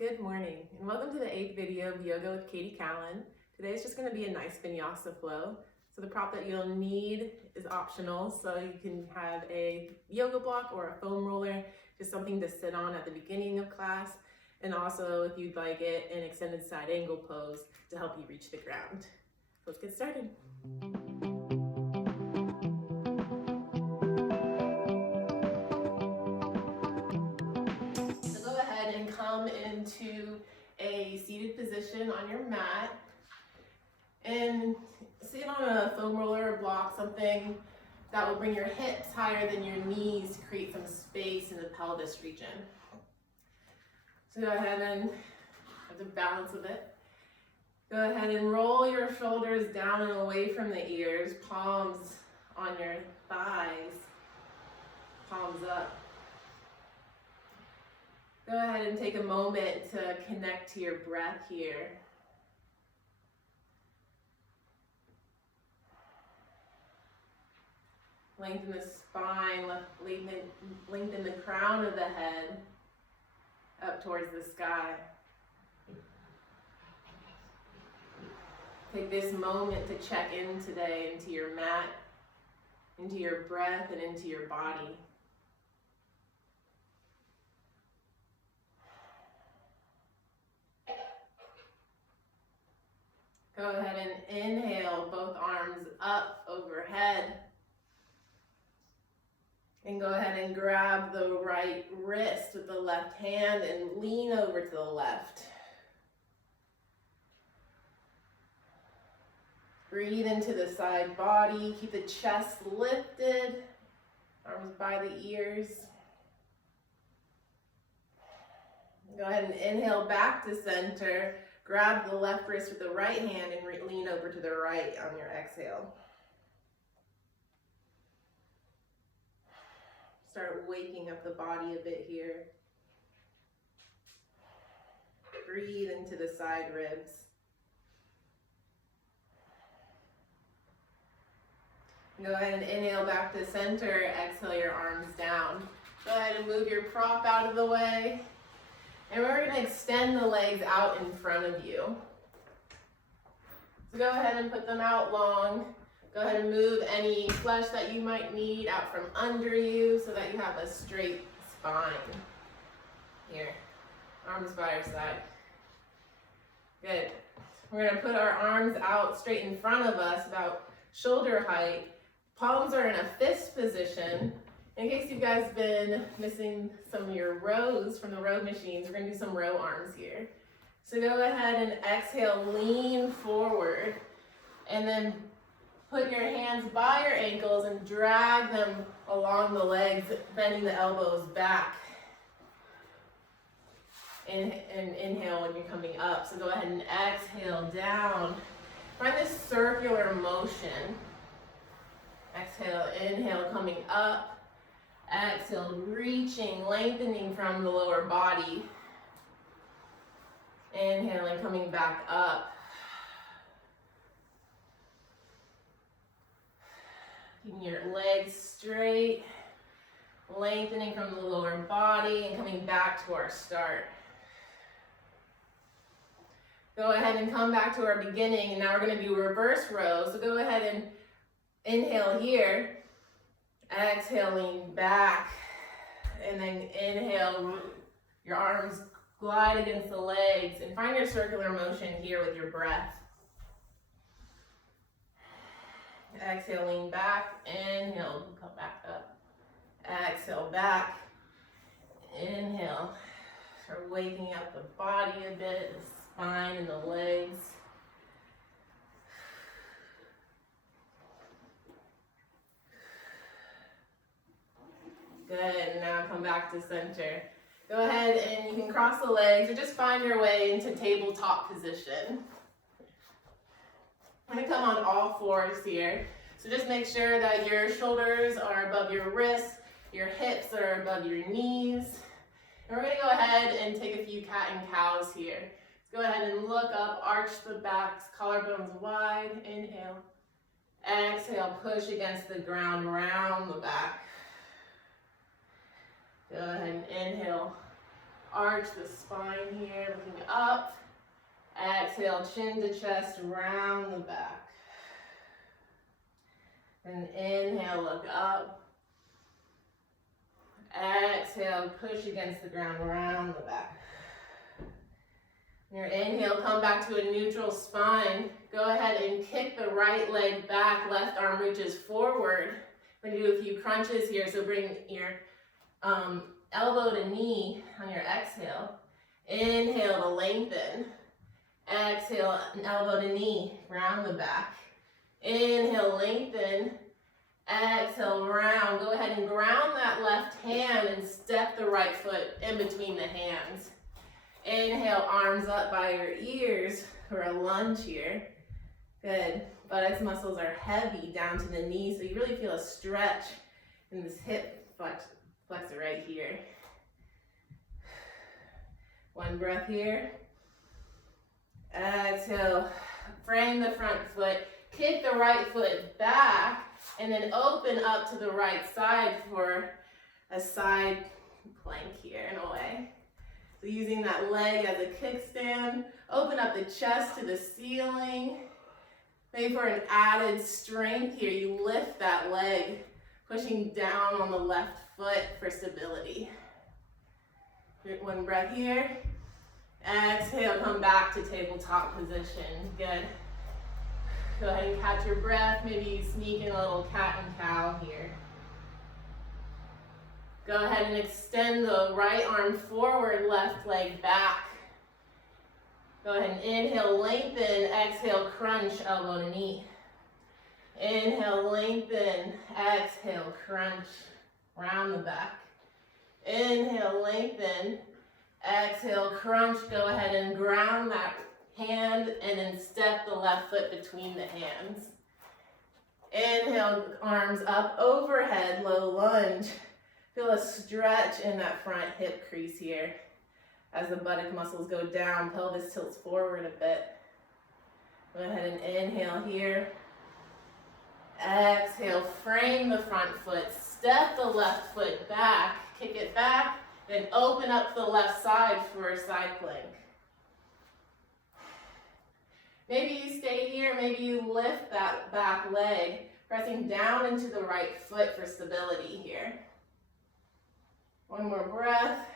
Good morning, and welcome to the 8th video of Yoga with Katie Callan. Today is just going to be a nice Vinyasa flow. So the prop that you'll need is optional, so you can have a yoga block or a foam roller, just something to sit on at the beginning of class, and also, if you'd like it, an extended side angle pose to help you reach the ground. Let's get started. So go ahead and come into a seated position on your mat and sit on a foam roller or block, something that will bring your hips higher than your knees to create some space in the pelvis region. So go ahead and have the balance of it. Go ahead and roll your shoulders down and away from the ears, palms on your thighs, palms up. Go ahead and take a moment to connect to your breath here. Lengthen the spine, lengthen the crown of the head up towards the sky. Take this moment to check in today into your mat, into your breath, and into your body. Go ahead and inhale, both arms up overhead. And go ahead and grab the right wrist with the left hand and lean over to the left. Breathe into the side body. Keep the chest lifted, arms by the ears. Go ahead and inhale back to center. Grab the left wrist with the right hand and lean over to the right on your exhale. Start waking up the body a bit here. Breathe into the side ribs. Go ahead and inhale back to center. Exhale your arms down. Go ahead and move your prop out of the way. And we're going to extend the legs out in front of you. So go ahead and put them out long. Go ahead and move any flesh that you might need out from under you so that you have a straight spine. Here, arms by your side. Good. We're going to put our arms out straight in front of us, about shoulder height. Palms are in a fist position. In case you guys been missing some of your rows from the row machines, we're going to do some row arms here. So go ahead and exhale, lean forward, and then put your hands by your ankles and drag them along the legs, bending the elbows back. And inhale when you're coming up. So go ahead and exhale down. Find this circular motion. Exhale, inhale, coming up. Exhale, reaching, lengthening from the lower body. Inhaling, coming back up. Keeping your legs straight, lengthening from the lower body and coming back to our start. Go ahead and come back to our beginning, and now we're going to do reverse rows. So go ahead and inhale here. Exhale, lean back, and then inhale, your arms glide against the legs, and find your circular motion here with your breath. Exhale, lean back, inhale, come back up. Exhale, back, inhale. Start waking up the body a bit, the spine and the legs. Good, now come back to center. Go ahead and you can cross the legs or just find your way into tabletop position. I'm going to come on all fours here. So just make sure that your shoulders are above your wrists, your hips are above your knees. And we're going to go ahead and take a few cat and cows here. Let's go ahead and look up, arch the backs, collarbones wide. Inhale. Exhale, push against the ground, round the back. Go ahead and inhale, Arch the spine here, looking up. Exhale, chin to chest, round the back. And inhale, look up. Exhale, push against the ground, round the back. Your inhale, come back to a neutral spine. Go ahead and kick the right leg back, left arm reaches forward. We're gonna do a few crunches here, so bring your elbow to knee on your exhale. Inhale to lengthen. Exhale, elbow to knee, round the back. Inhale, lengthen. Exhale, round. Go ahead and ground that left hand and step the right foot in between the hands. Inhale, arms up by your ears for a lunge here. Good. Buttocks muscles are heavy down to the knees, so you really feel a stretch in this hip flexor right here. One breath here. Exhale, frame the front foot, kick the right foot back, and then open up to the right side for a side plank here in a way. So using that leg as a kickstand, open up the chest to the ceiling. Maybe for an added strength here, you lift that leg, pushing down on the left foot for stability. One breath here. Exhale, come back to tabletop position. Good. Go ahead and catch your breath. Maybe you sneak in a little cat and cow here. Go ahead and extend the right arm forward, left leg back. Go ahead and inhale, lengthen. Exhale, crunch, elbow to knee. Inhale, lengthen. Exhale, crunch, round the back. Inhale, lengthen. Exhale, crunch. Go ahead and ground that hand and then step the left foot between the hands. Inhale, arms up overhead, low lunge. Feel a stretch in that front hip crease here. As the buttock muscles go down, pelvis tilts forward a bit. Go ahead and inhale here. Exhale, frame the front foot, step the left foot back, kick it back, then open up the left side for a side plank. Maybe you stay here, maybe you lift that back leg, pressing down into the right foot for stability here. One more breath.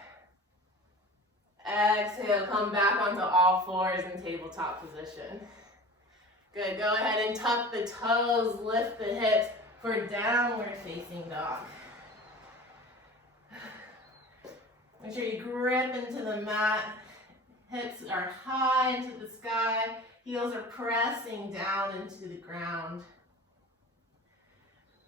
Exhale, come back onto all fours in tabletop position. Good, go ahead and tuck the toes, lift the hips for downward facing dog. Make sure you grip into the mat. Hips are high into the sky. Heels are pressing down into the ground.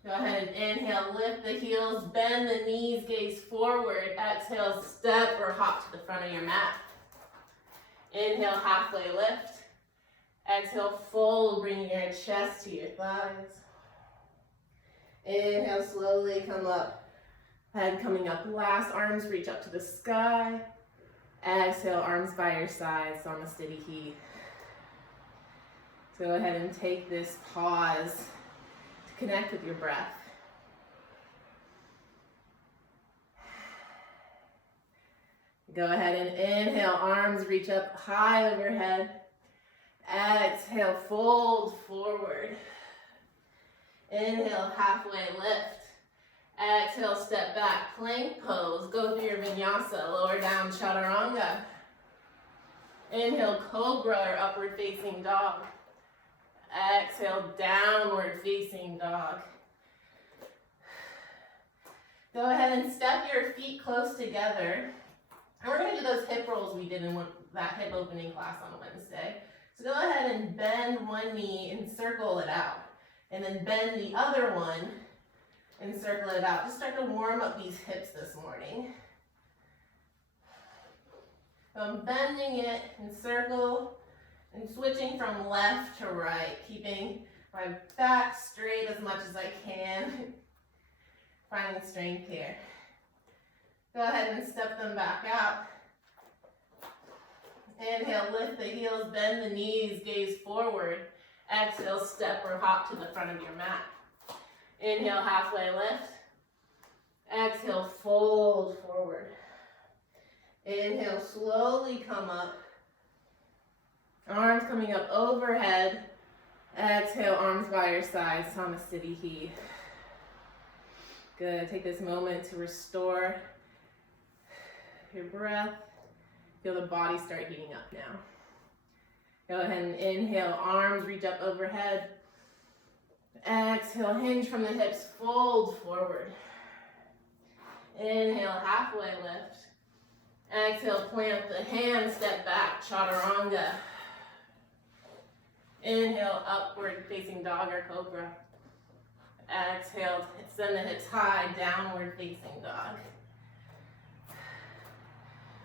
Go ahead and inhale, lift the heels, bend the knees, gaze forward. Exhale, step or hop to the front of your mat. Inhale, halfway lift. Exhale, fold, bringing your chest to your thighs. Inhale, slowly come up. Head coming up last, arms reach up to the sky. Exhale, arms by your sides on a steady heat. So go ahead and take this pause to connect with your breath. Go ahead and inhale, arms reach up high overhead. Exhale, fold forward. Inhale, halfway lift. Exhale, step back, plank pose. Go through your Vinyasa, lower down chaturanga. Inhale, cobra or upward facing dog. Exhale, downward facing dog. Go ahead and step your feet close together. And we're going to do those hip rolls we did in that hip opening class on Wednesday. So go ahead and bend one knee and circle it out. And then bend the other one and circle it out. Just start to warm up these hips this morning. So I'm bending it and circle and switching from left to right, keeping my back straight as much as I can. Finding strength here. Go ahead and step them back out. Inhale, lift the heels, bend the knees, gaze forward. Exhale, step or hop to the front of your mat. Inhale, halfway lift. Exhale, fold forward. Inhale, slowly come up. Arms coming up overhead. Exhale, arms by your side, Samasthiti heat. Good, take this moment to restore your breath. Feel the body start heating up now. Go ahead and inhale, arms reach up overhead. Exhale, hinge from the hips, fold forward. Inhale, halfway lift. Exhale, plant the hands, step back, chaturanga. Inhale, upward facing dog or cobra. Exhale, send the hips high, downward facing dog.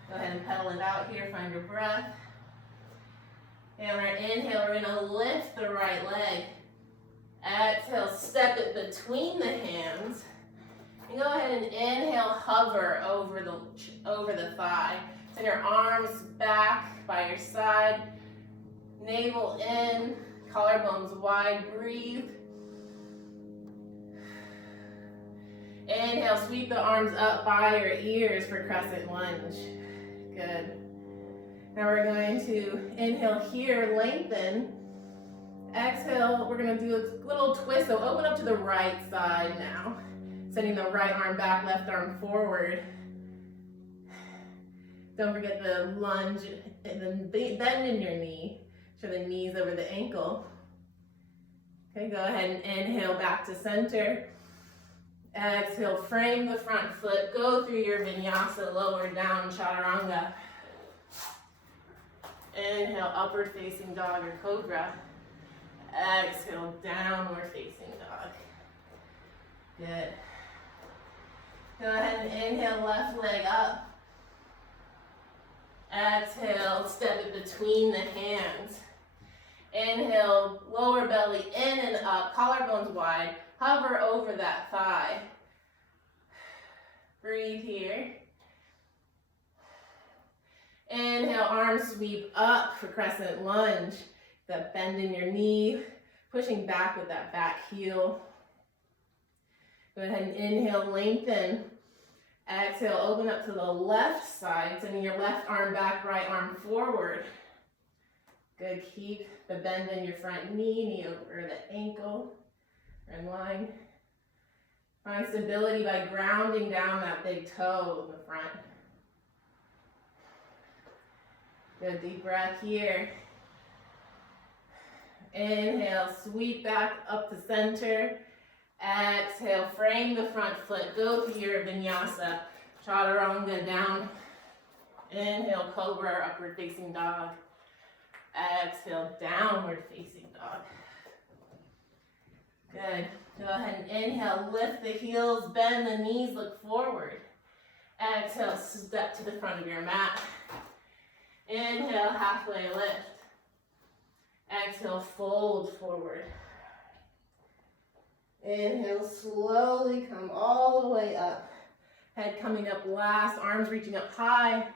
Go ahead and pedal it out here, find your breath. And our inhale, we're gonna lift the right leg. Exhale, step it between the hands. And go ahead and inhale, hover over the thigh. Send your arms back by your side. Navel in, collarbones wide, breathe. Inhale, sweep the arms up by your ears for crescent lunge. Good. Now we're going to inhale here, lengthen. Exhale, we're gonna do a little twist, so open up to the right side now. Sending the right arm back, left arm forward. Don't forget the lunge and then bend in your knee. Show the knees over the ankle. Okay, go ahead and inhale back to center. Exhale, frame the front foot. Go through your vinyasa, lower down, chaturanga. Inhale, upward facing dog or cobra. Exhale, downward facing dog. Good. Go ahead and inhale, left leg up. Exhale, step it between the hands. Inhale, lower belly in and up, collarbones wide. Hover over that thigh. Breathe here. Inhale, arms sweep up for crescent lunge. That bend in your knee, pushing back with that back heel. Go ahead and inhale, lengthen. Exhale, open up to the left side, sending your left arm back, right arm forward. Good, keep the bend in your front knee over the ankle, or in line. Find stability by grounding down that big toe in the front. Good, deep breath here. Inhale, sweep back up to center. Exhale, frame the front foot. Go through your vinyasa. Chaturanga down. Inhale, cobra, upward facing dog. Exhale, downward facing dog. Good. Go ahead and inhale, lift the heels, bend the knees, look forward. Exhale, step to the front of your mat. Inhale, halfway lift. Exhale, fold forward. Inhale, slowly come all the way up. Head coming up last, arms reaching up high.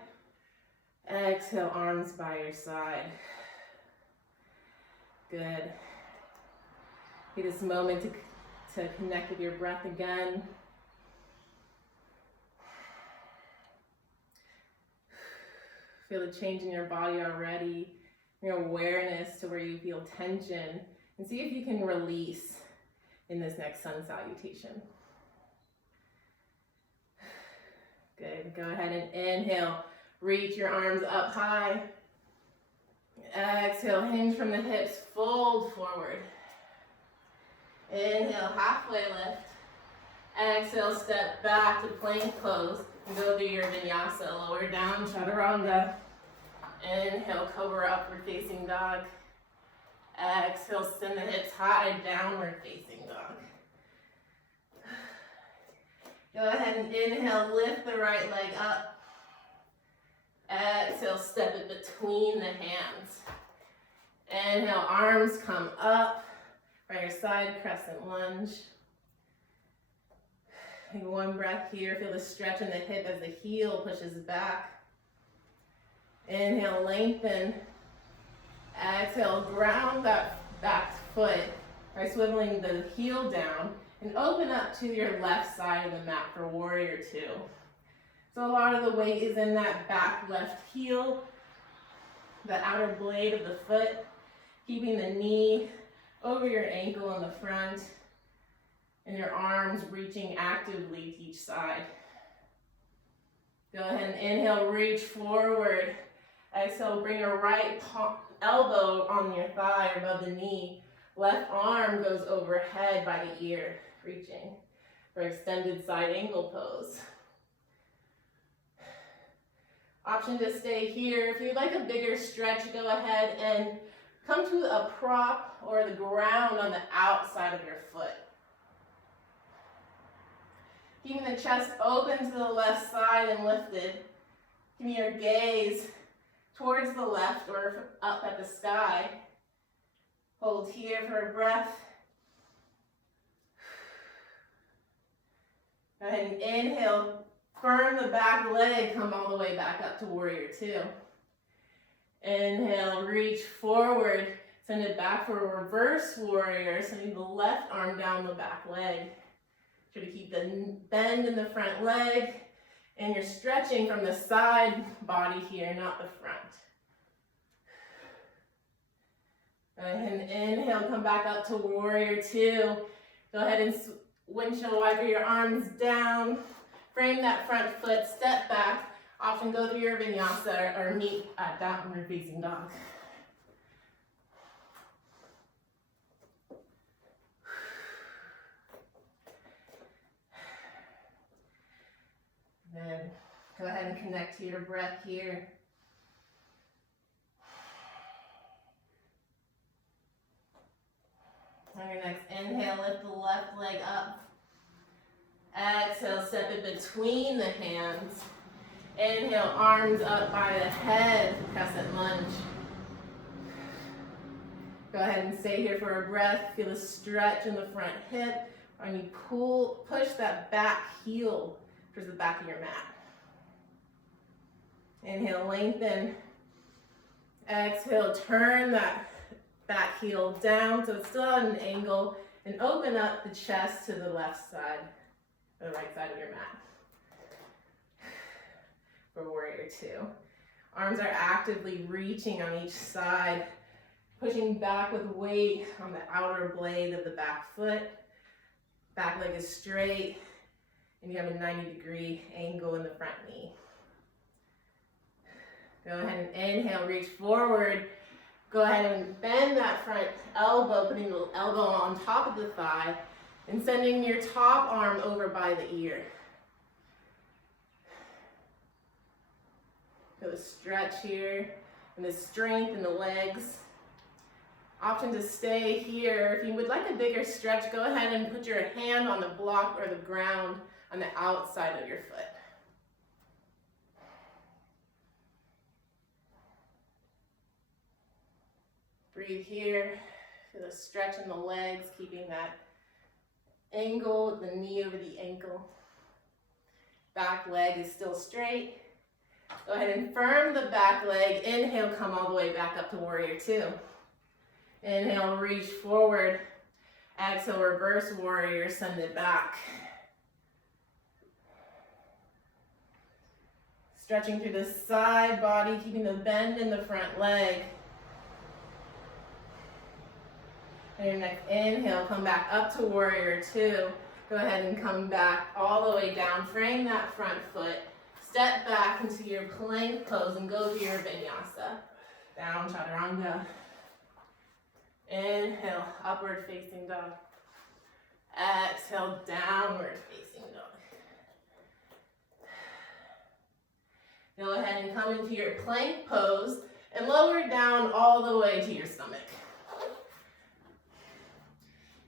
Exhale, arms by your side. Good. Take this moment to connect with your breath again. Feel the change in your body already. Your awareness to where you feel tension. And see if you can release in this next sun salutation. Good. Go ahead and inhale. Reach your arms up high. Exhale, hinge from the hips, fold forward. Inhale, halfway lift. Exhale, step back to plank pose. And go through your vinyasa, lower down, chaturanga. Inhale, cobra, upward facing dog. Exhale, send the hips high, downward facing dog. Go ahead and inhale, lift the right leg up. Exhale, step it between the hands. Inhale, arms come up. By your side, crescent lunge. Take one breath here. Feel the stretch in the hip as the heel pushes back. Inhale, lengthen. Exhale, ground that back foot by swiveling the heel down and open up to your left side of the mat for warrior two. So a lot of the weight is in that back left heel, the outer blade of the foot, keeping the knee over your ankle in the front, and your arms reaching actively to each side. Go ahead and inhale, reach forward. Exhale, bring your right elbow on your thigh or above the knee. Left arm goes overhead by the ear, reaching for extended side angle pose. Option to stay here. If you'd like a bigger stretch, go ahead and come to a prop or the ground on the outside of your foot. Keeping the chest open to the left side and lifted. Keeping your gaze towards the left or up at the sky. Hold here for a breath. Go ahead and inhale. Firm the back leg, come all the way back up to warrior two. Inhale, reach forward, send it back for a reverse warrior, sending the left arm down the back leg. Try to keep the bend in the front leg, and you're stretching from the side body here, not the front. Go ahead and inhale, come back up to warrior two. Go ahead and windshield wiper your arms down. Frame that front foot, step back, often go through your vinyasa or meet at downward facing dog. Then go ahead and connect to your breath here. On your next inhale, lift the left leg up. Exhale, step it between the hands. Inhale, arms up by the head, crescent lunge. Go ahead and stay here for a breath. Feel a stretch in the front hip. And you push that back heel towards the back of your mat. Inhale, lengthen. Exhale, turn that back heel down so it's still at an angle, and open up the chest to the left side. The right side of your mat for warrior two. Arms are actively reaching on each side, pushing back with weight on the outer blade of the back foot. Back leg is straight, and you have a 90-degree angle in the front knee. Go ahead and inhale, reach forward. Go ahead and bend that front elbow, putting the elbow on top of the thigh, and sending your top arm over by the ear. Feel the stretch here and the strength in the legs. Option to stay here. If you would like a bigger stretch, go ahead and put your hand on the block or the ground on the outside of your foot. Breathe here. Feel the stretch in the legs, keeping that angle, the knee over the ankle. Back leg is still straight. Go ahead and firm the back leg. Inhale, come all the way back up to warrior two. Inhale, reach forward. Exhale, reverse warrior, send it back. Stretching through the side body, keeping the bend in the front leg. And your next inhale, come back up to warrior two. Go ahead and come back all the way down. Frame that front foot. Step back into your plank pose and go to your vinyasa. Down chaturanga. Inhale, upward facing dog. Exhale, downward facing dog. Go ahead and come into your plank pose and lower down all the way to your stomach.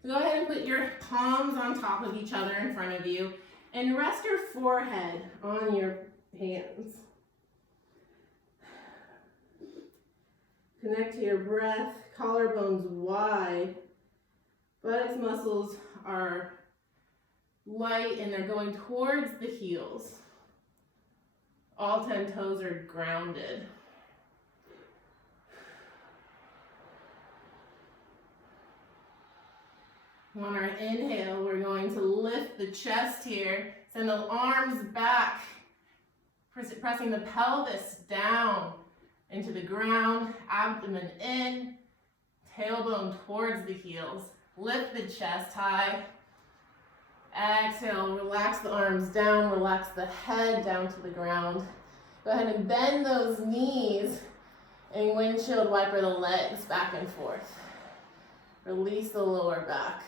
So go ahead and put your palms on top of each other in front of you and rest your forehead on your hands. Connect to your breath, collarbones wide. Buttocks muscles are light and they're going towards the heels. All 10 toes are grounded. On our inhale, we're going to lift the chest here, send the arms back Pressing the pelvis down into the ground, abdomen in, tailbone towards the heels. Lift the chest high. Exhale, relax the arms down, relax the head down to the ground. Go ahead and bend those knees and windshield wiper the legs back and forth. Release the lower back.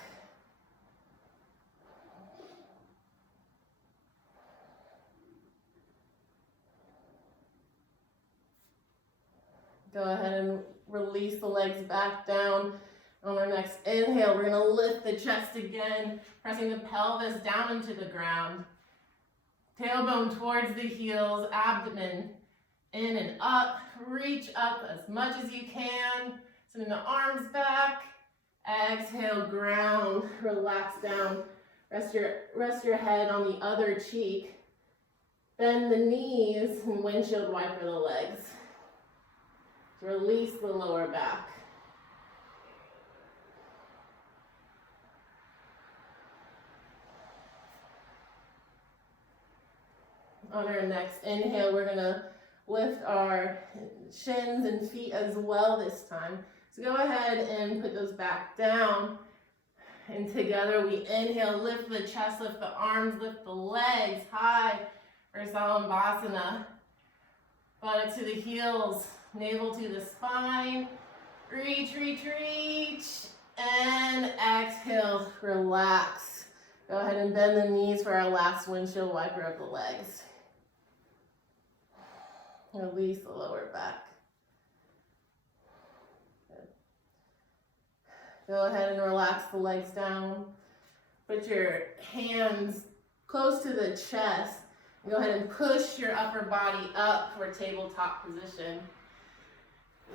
Go ahead and release the legs back down. On our next inhale, we're gonna lift the chest again, pressing the pelvis down into the ground. Tailbone towards the heels, abdomen in and up. Reach up as much as you can. Sending the arms back. Exhale, ground, relax down. Rest your head on the other cheek. Bend the knees and windshield wiper the legs. Release the lower back. On our next inhale, we're gonna lift our shins and feet as well this time. So go ahead and put those back down. And together we inhale, lift the chest, lift the arms, lift the legs high for Salambhasana. Buttock to the heels, navel to the spine. Reach, reach, reach. And exhale, relax. Go ahead and bend the knees for our last windshield wiper of the legs. Release the lower back. Good. Go ahead and relax the legs down. Put your hands close to the chest. Go ahead and push your upper body up for tabletop position.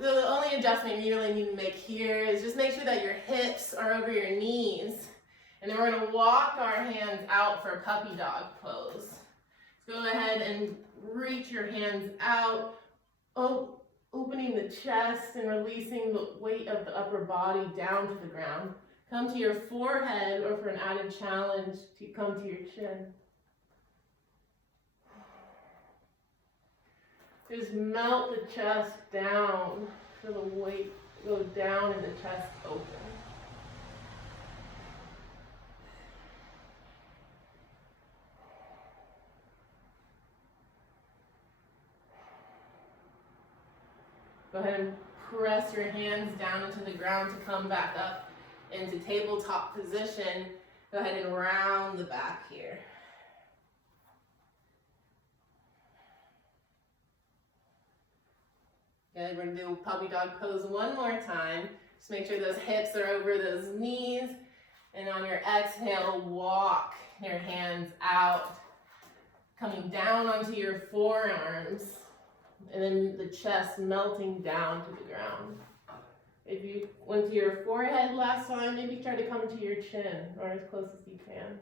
The only adjustment you really need to make here is just make sure that your hips are over your knees. And then we're going to walk our hands out for puppy dog pose. So go ahead and reach your hands out, opening the chest and releasing the weight of the upper body down to the ground. Come to your forehead, or for an added challenge, to come to your chin. Just melt the chest down, feel the weight go down and the chest open. Go ahead and press your hands down into the ground to come back up into tabletop position. Go ahead and round the back here. Good, we're gonna do puppy dog pose one more time. Just make sure those hips are over those knees. And on your exhale, walk your hands out, coming down onto your forearms. And then the chest melting down to the ground. If you went to your forehead last time, maybe try to come to your chin, or as close as you can.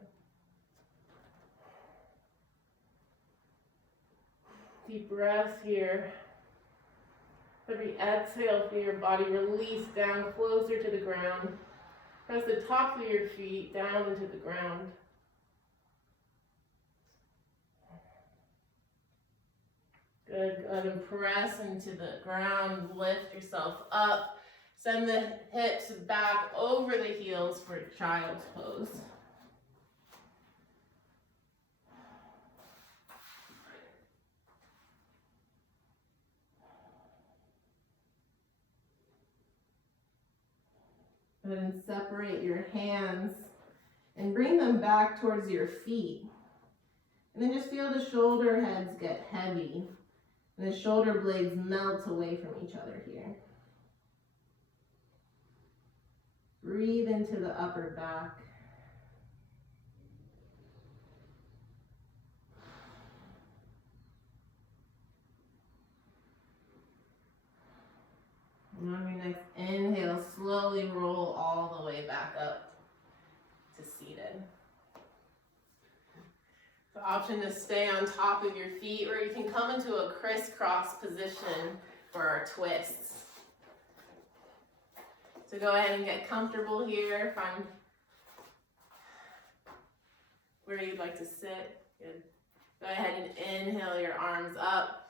Deep breaths here. Every exhale, feel your body release down closer to the ground. Press the tops of your feet down into the ground. Good, go ahead and press into the ground, lift yourself up. Send the hips back over the heels for child's pose. Go ahead and separate your hands and bring them back towards your feet. And then just feel the shoulder heads get heavy. And the shoulder blades melt away from each other here. Breathe into the upper back. And on your next inhale, slowly roll all the way back up to seated. The option to stay on top of your feet, or you can come into a crisscross position for our twists. So go ahead and get comfortable here. Find where you'd like to sit. Good. Go ahead and inhale your arms up.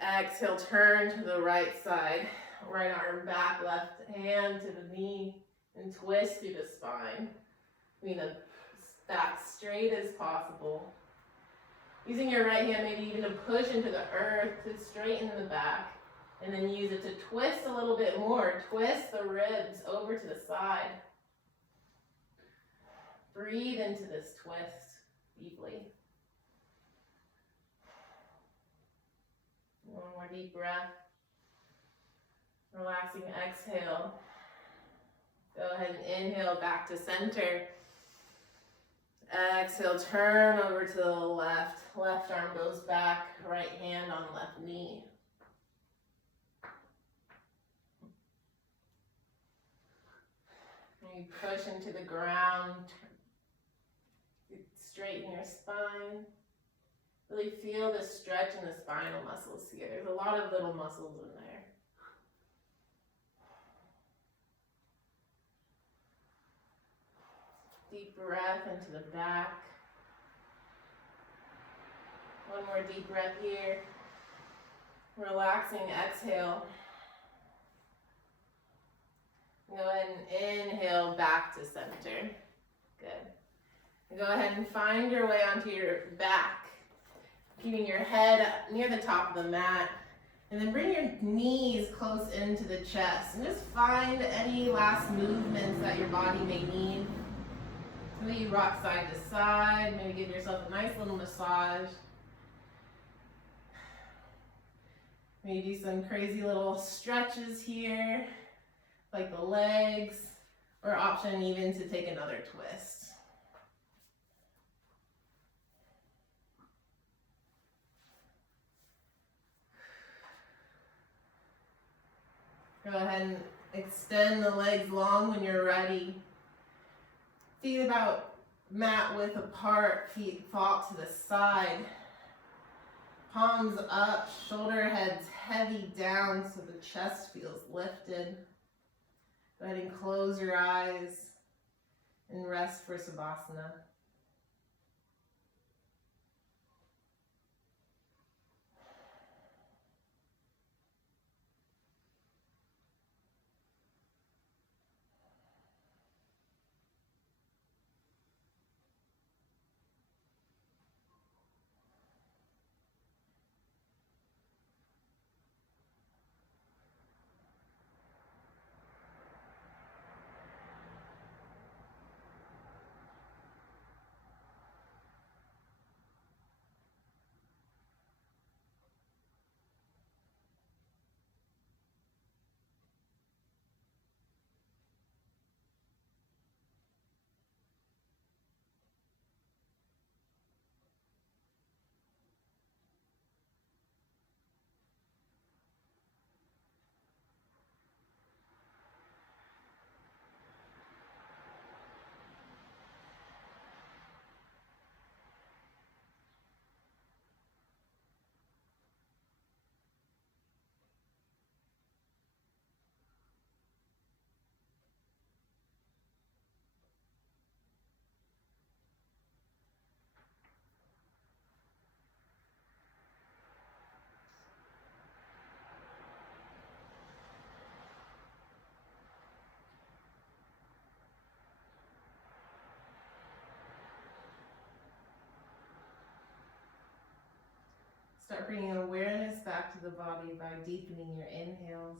Exhale, turn to the right side. Right arm back, left hand to the knee, and twist through the spine. Bring the back straight as possible. Using your right hand maybe even to push into the earth to straighten the back. And then use it to twist a little bit more. Twist the ribs over to the side. Breathe into this twist deeply. One more deep breath. Relaxing exhale. Go ahead and inhale back to center. Exhale, turn over to the left. Left arm goes back, right hand on left knee. And you push into the ground. Straighten your spine. Really feel the stretch in the spinal muscles here. There's a lot of little muscles in there. Deep breath into the back. One more deep breath here. Relaxing exhale. Go ahead and inhale back to center. Good. And go ahead and find your way onto your back. Keeping your head near the top of the mat. And then bring your knees close into the chest. And just find any last movements that your body may need. So maybe you rock side to side. Maybe give yourself a nice little massage. Maybe do some crazy little stretches here, like the legs, or option even to take another twist. Go ahead and extend the legs long when you're ready. Feet about mat width apart, feet fall to the side. Palms up, shoulder heads heavy down so the chest feels lifted. Go ahead and close your eyes and rest for Savasana. Start bringing awareness back to the body by deepening your inhales.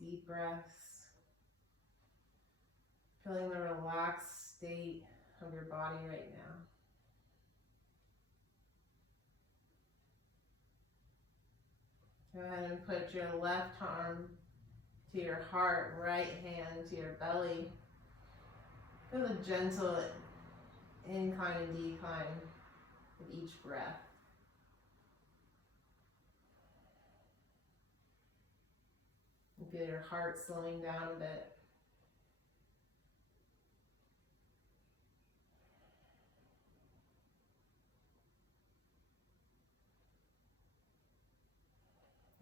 Deep breaths. Feeling the relaxed state of your body right now. Go ahead and put your left arm to your heart, right hand to your belly. Feel a gentle incline and decline with each breath. And feel your heart slowing down a bit.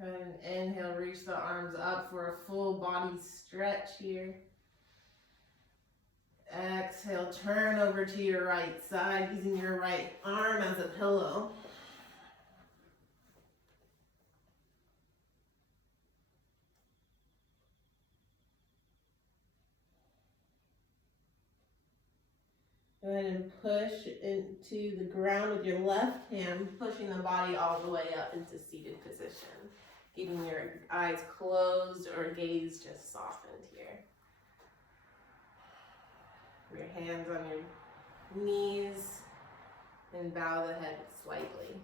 Go ahead and inhale, reach the arms up for a full body stretch here. Exhale, turn over to your right side using your right arm as a pillow. Go ahead and push into the ground with your left hand, pushing the body all the way up into seated position. Keeping your eyes closed or gaze just softened here. Your hands on your knees and bow the head slightly.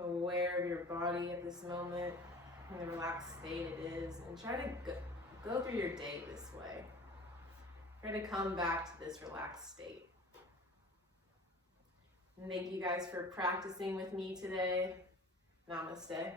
Aware of your body at this moment, in the relaxed state it is, and try to go through your day this way. Try to come back to this relaxed state. And thank you guys for practicing with me today. Namaste.